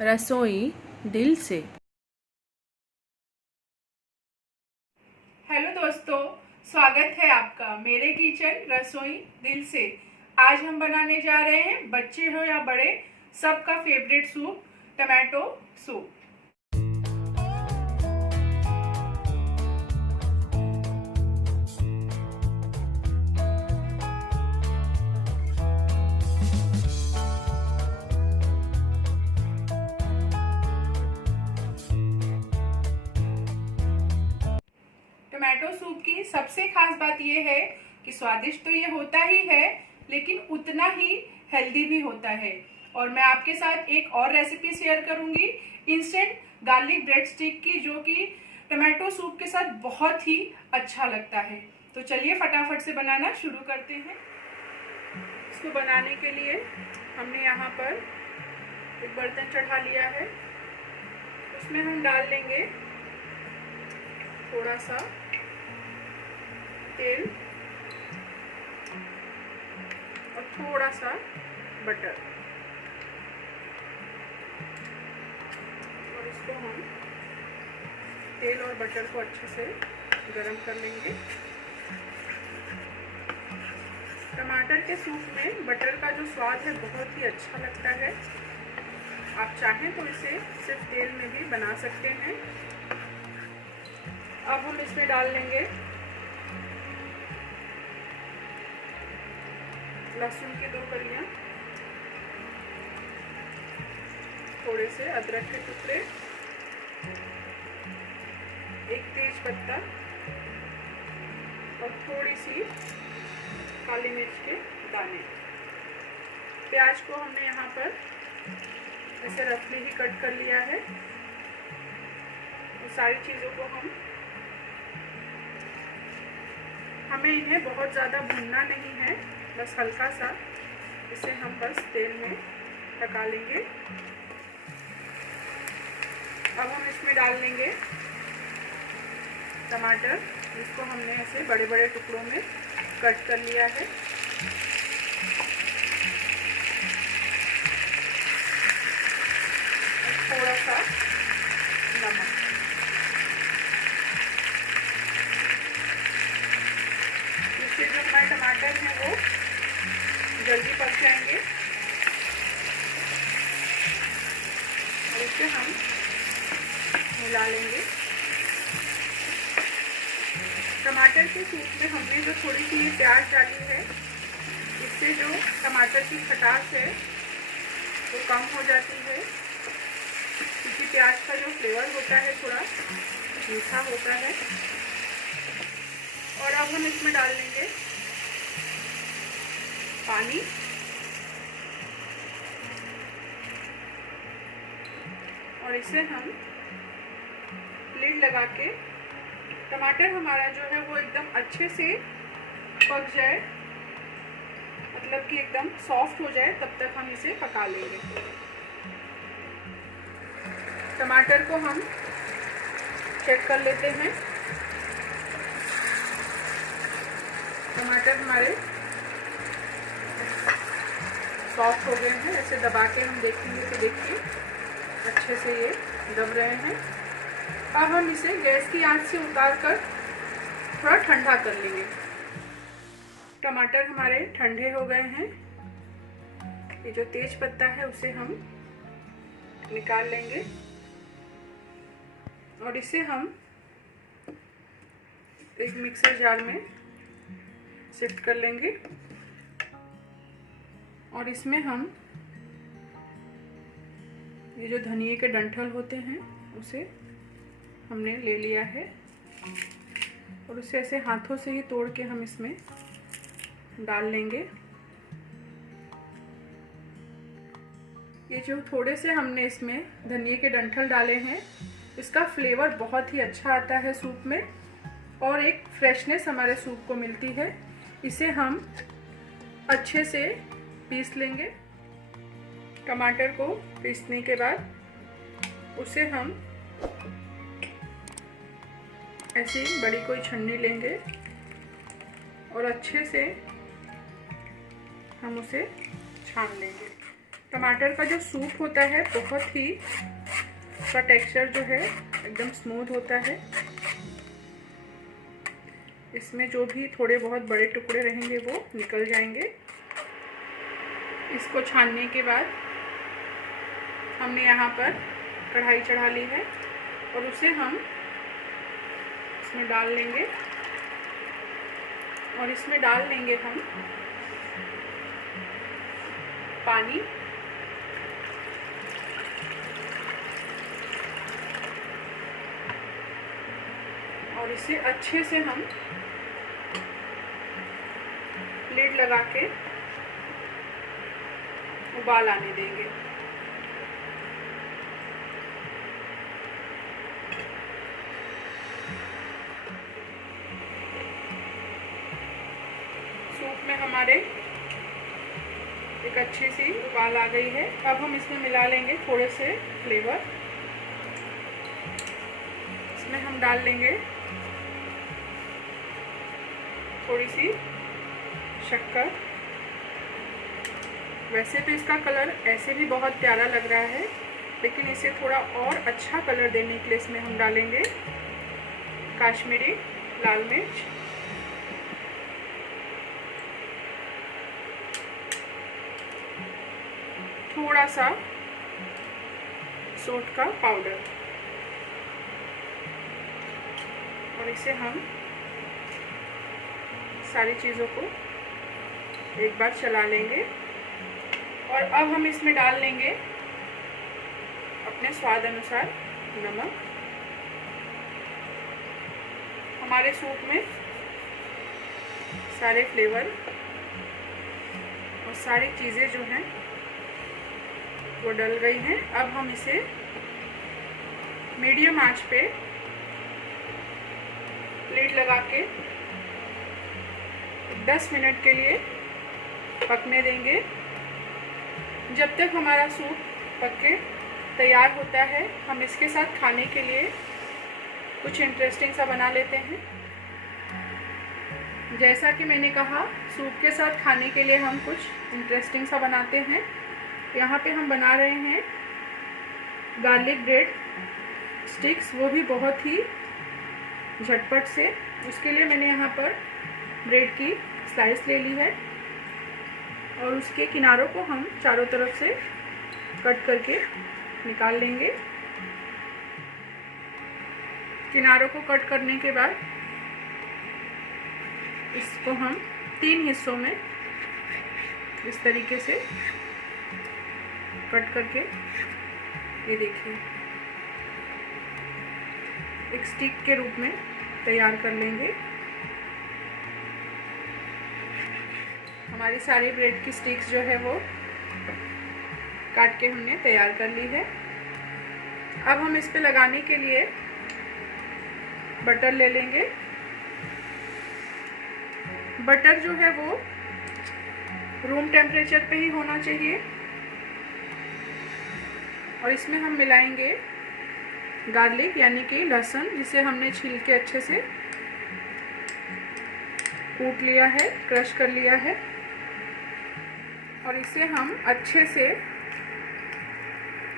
रसोई दिल से। हेलो दोस्तों, स्वागत है आपका मेरे किचन रसोई दिल से। आज हम बनाने जा रहे हैं, बच्चे हो या बड़े, सबका favourite soup, tomato soup. Tomato soup की सबसे खास बात यह है कि स्वादिष्ट तो ये होता ही है, लेकिन उतना ही हेल्दी भी होता है। और मैं आपके साथ एक और रेसिपी शेयर करूंगी, इंस्टेंट गार्लिक ब्रेड स्टिक की, जो कि टमाटो सूप के साथ बहुत ही अच्छा लगता है। तो चलिए फटाफट से बनाना शुरू करते हैं। इसको बनाने के लिए हमने यहाँ पर एक बर्तन चढ़ा लिया है। उसमें हम डाल लेंगे थोड़ा सा तेल और थोड़ा सा बटर, और इसको हम तेल और बटर को अच्छे से गरम कर लेंगे। टमाटर के सूप में बटर का जो स्वाद है बहुत ही अच्छा लगता है। आप चाहें तो इसे सिर्फ तेल में भी बना सकते हैं। अब हम इसमें डाल लेंगे लहसुन की 2 कलियां, थोड़े से अदरक के टुकड़े, एक तेज पत्ता और थोड़ी सी काली मिर्च के दाने। प्याज को हमने यहाँ पर ऐसे रफली ही कट कर लिया है। सारी चीज़ों को हमें इन्हें बहुत ज़्यादा भूनना नहीं है, बस हल्का सा इसे हम बस तेल में पका लेंगे। अब हम इसमें डाल लेंगे टमाटर, जिसको हमने ऐसे बड़े बड़े टुकड़ों में कट कर लिया है। थोड़ा सा नमक। इससे जो हमारे टमाटर हैं वो जल्दी पक जाएंगे और इसे हम मिला लेंगे। टमाटर के सूप में हमने जो थोड़ी सी ये प्याज डाली है, इससे जो टमाटर की खटास है वो कम हो जाती है, क्योंकि प्याज का जो फ्लेवर होता है थोड़ा मीठा होता है। और अब हम इसमें डाल लेंगे पानी, और इसे हम लिड लगा के, टमाटर हमारा जो है वो एकदम अच्छे से पक जाए, मतलब कि एकदम सॉफ्ट हो जाए, तब तक हम इसे पका लेंगे। टमाटर को हम चेक कर लेते हैं। टमाटर हमारे सॉफ्ट हो गए हैं। ऐसे दबा के हम देखेंगे तो देखिए अच्छे से ये दब रहे हैं। अब हम इसे गैस की आंच से उतार कर थोड़ा ठंडा कर लेंगे। टमाटर हमारे ठंडे हो गए हैं। ये जो तेज पत्ता है उसे हम निकाल लेंगे और इसे हम एक मिक्सर जार में शिफ्ट कर लेंगे। और इसमें हम ये जो धनिए के डंठल होते हैं उसे हमने ले लिया है, और उसे ऐसे हाथों से ही तोड़ के हम इसमें डाल लेंगे। ये जो थोड़े से हमने इसमें धनिए के डंठल डाले हैं, इसका फ्लेवर बहुत ही अच्छा आता है सूप में, और एक फ्रेशनेस हमारे सूप को मिलती है। इसे हम अच्छे से पीस लेंगे। टमाटर को पीसने के बाद उसे हम ऐसी बड़ी कोई छन्नी लेंगे और अच्छे से हम उसे छान लेंगे। टमाटर का जो सूप होता है बहुत ही, उसका टेक्सचर जो है एकदम स्मूथ होता है। इसमें जो भी थोड़े बहुत बड़े टुकड़े रहेंगे वो निकल जाएंगे। इसको छानने के बाद हमने यहाँ पर कढ़ाई चढ़ा ली है और उसे हम इसमें डाल लेंगे और इसमें डाल लेंगे हम पानी। और इसे अच्छे से हम लिड लगा के उबाल आने देंगे। सूप में हमारे एक अच्छी सी उबाल आ गई है। अब हम इसमें मिला लेंगे थोड़े से फ्लेवर। इसमें हम डाल लेंगे थोड़ी सी शक्कर। वैसे तो इसका कलर ऐसे भी बहुत प्यारा लग रहा है, लेकिन इसे थोड़ा और अच्छा कलर देने के लिए इसमें हम डालेंगे काश्मीरी लाल मिर्च, थोड़ा सा सोंठ का पाउडर, और इसे हम सारी चीज़ों को एक बार चला लेंगे। और अब हम इसमें डाल लेंगे अपने स्वाद अनुसार नमक। हमारे सूप में सारे फ्लेवर और सारी चीज़ें जो हैं वो डल गई हैं। अब हम इसे मीडियम आंच पे लिड लगा के 10 मिनट के लिए पकने देंगे। जब तक हमारा सूप पक के तैयार होता है, हम इसके साथ खाने के लिए कुछ इंटरेस्टिंग सा बना लेते हैं। जैसा कि मैंने कहा, सूप के साथ खाने के लिए हम कुछ इंटरेस्टिंग सा बनाते हैं। यहाँ पे हम बना रहे हैं गार्लिक ब्रेड स्टिक्स, वो भी बहुत ही झटपट से। उसके लिए मैंने यहाँ पर ब्रेड की स्लाइस ले ली है और उसके किनारों को हम चारों तरफ से कट करके निकाल लेंगे। किनारों को कट करने के बाद इसको हम 3 हिस्सों में इस तरीके से कट करके, ये देखिए, एक स्टिक के रूप में तैयार कर लेंगे। हमारी सारी ब्रेड की स्टिक्स जो है वो काट के हमने तैयार कर ली है। अब हम इस पे लगाने के लिए बटर ले लेंगे। बटर जो है वो रूम टेम्परेचर पे ही होना चाहिए। और इसमें हम मिलाएंगे गार्लिक यानी कि लहसुन, जिसे हमने छील के अच्छे से कूट लिया है, क्रश कर लिया है। और इसे हम अच्छे से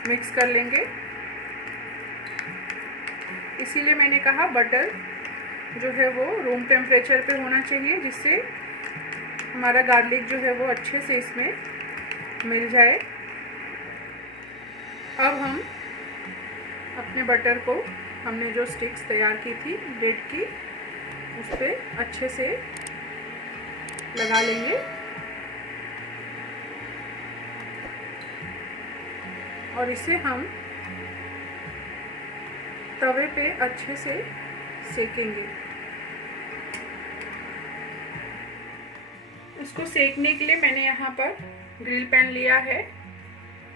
मिक्स कर लेंगे। इसीलिए मैंने कहा बटर जो है वो रूम टेम्परेचर पे होना चाहिए, जिससे हमारा गार्लिक जो है वो अच्छे से इसमें मिल जाए। अब हम अपने बटर को, हमने जो स्टिक्स तैयार की थी ब्रेड की, उस पर अच्छे से लगा लेंगे। और इसे हम तवे पे अच्छे से सेकेंगे। इसको सेकने के लिए मैंने यहाँ पर ग्रिल पैन लिया है।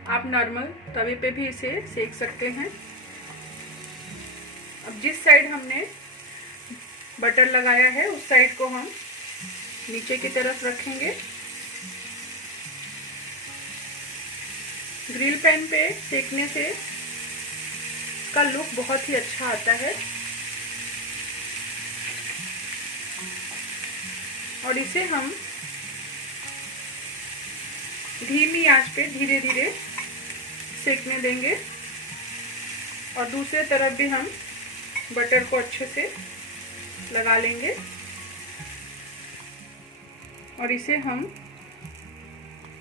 आप नॉर्मल तवे पे भी इसे सेक सकते हैं। अब जिस साइड हमने बटर लगाया है उस साइड को हम नीचे की तरफ रखेंगे। ग्रिल पैन पे सेकने से इसका लुक बहुत ही अच्छा आता है। और इसे हम धीमी आंच पे धीरे धीरे सेकने देंगे। और दूसरे तरफ भी हम बटर को अच्छे से लगा लेंगे और इसे हम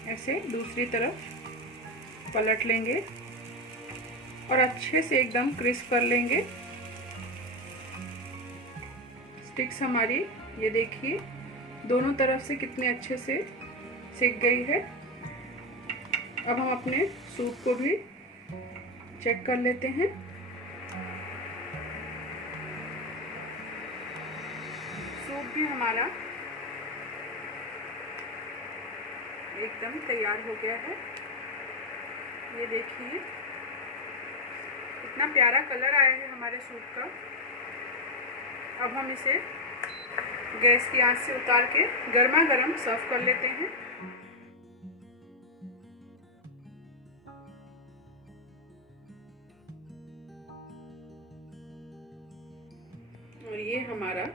ऐसे दूसरी तरफ पलट लेंगे और अच्छे से एकदम क्रिस्प कर लेंगे। स्टिक्स हमारी ये देखिए दोनों तरफ से कितने अच्छे से सिक गई है। अब हम अपने सूप को भी चेक कर लेते हैं। सूप भी हमारा एकदम तैयार हो गया है। ये देखिए कितना प्यारा कलर आया है हमारे सूप का। अब हम इसे गैस की आंच से उतार के गर्मा गर्म सर्व कर लेते हैं। और ये हमारा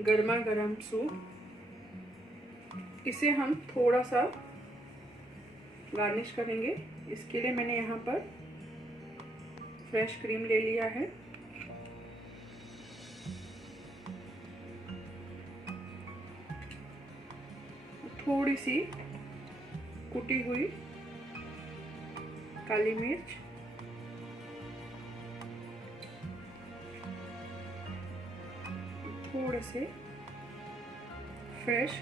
गर्मा गर्म सूप, इसे हम थोड़ा सा गार्निश करेंगे। इसके लिए मैंने यहाँ पर फ्रेश क्रीम ले लिया है। थोड़ी सी कुटी हुई काली मिर्च, थोड़े से फ्रेश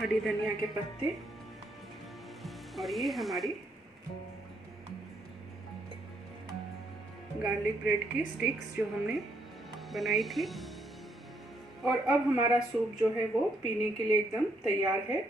हरी धनिया के पत्ते और ये हमारी गार्लिक ब्रेड की स्टिक्स जो हमने बनाई थी। और अब हमारा सूप जो है वो पीने के लिए एकदम तैयार है।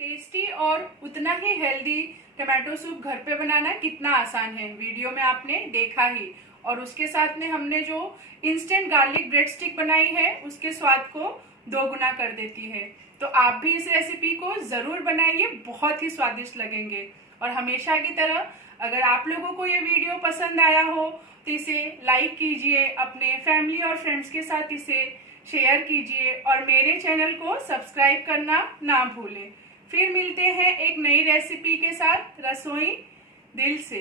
टेस्टी और उतना ही हेल्दी टमाटो सूप घर पे बनाना कितना आसान है, वीडियो में आपने देखा ही। और उसके साथ में हमने जो इंस्टेंट गार्लिक ब्रेड स्टिक बनाई है उसके स्वाद को दोगुना कर देती है। तो आप भी इस रेसिपी को ज़रूर बनाइए, बहुत ही स्वादिष्ट लगेंगे। और हमेशा की तरह अगर आप लोगों को ये वीडियो पसंद आया हो तो इसे लाइक कीजिए, अपने फैमिली और फ्रेंड्स के साथ इसे शेयर कीजिए और मेरे चैनल को सब्सक्राइब करना ना भूलें। फिर मिलते हैं एक नई रेसिपी के साथ रसोई दिल से।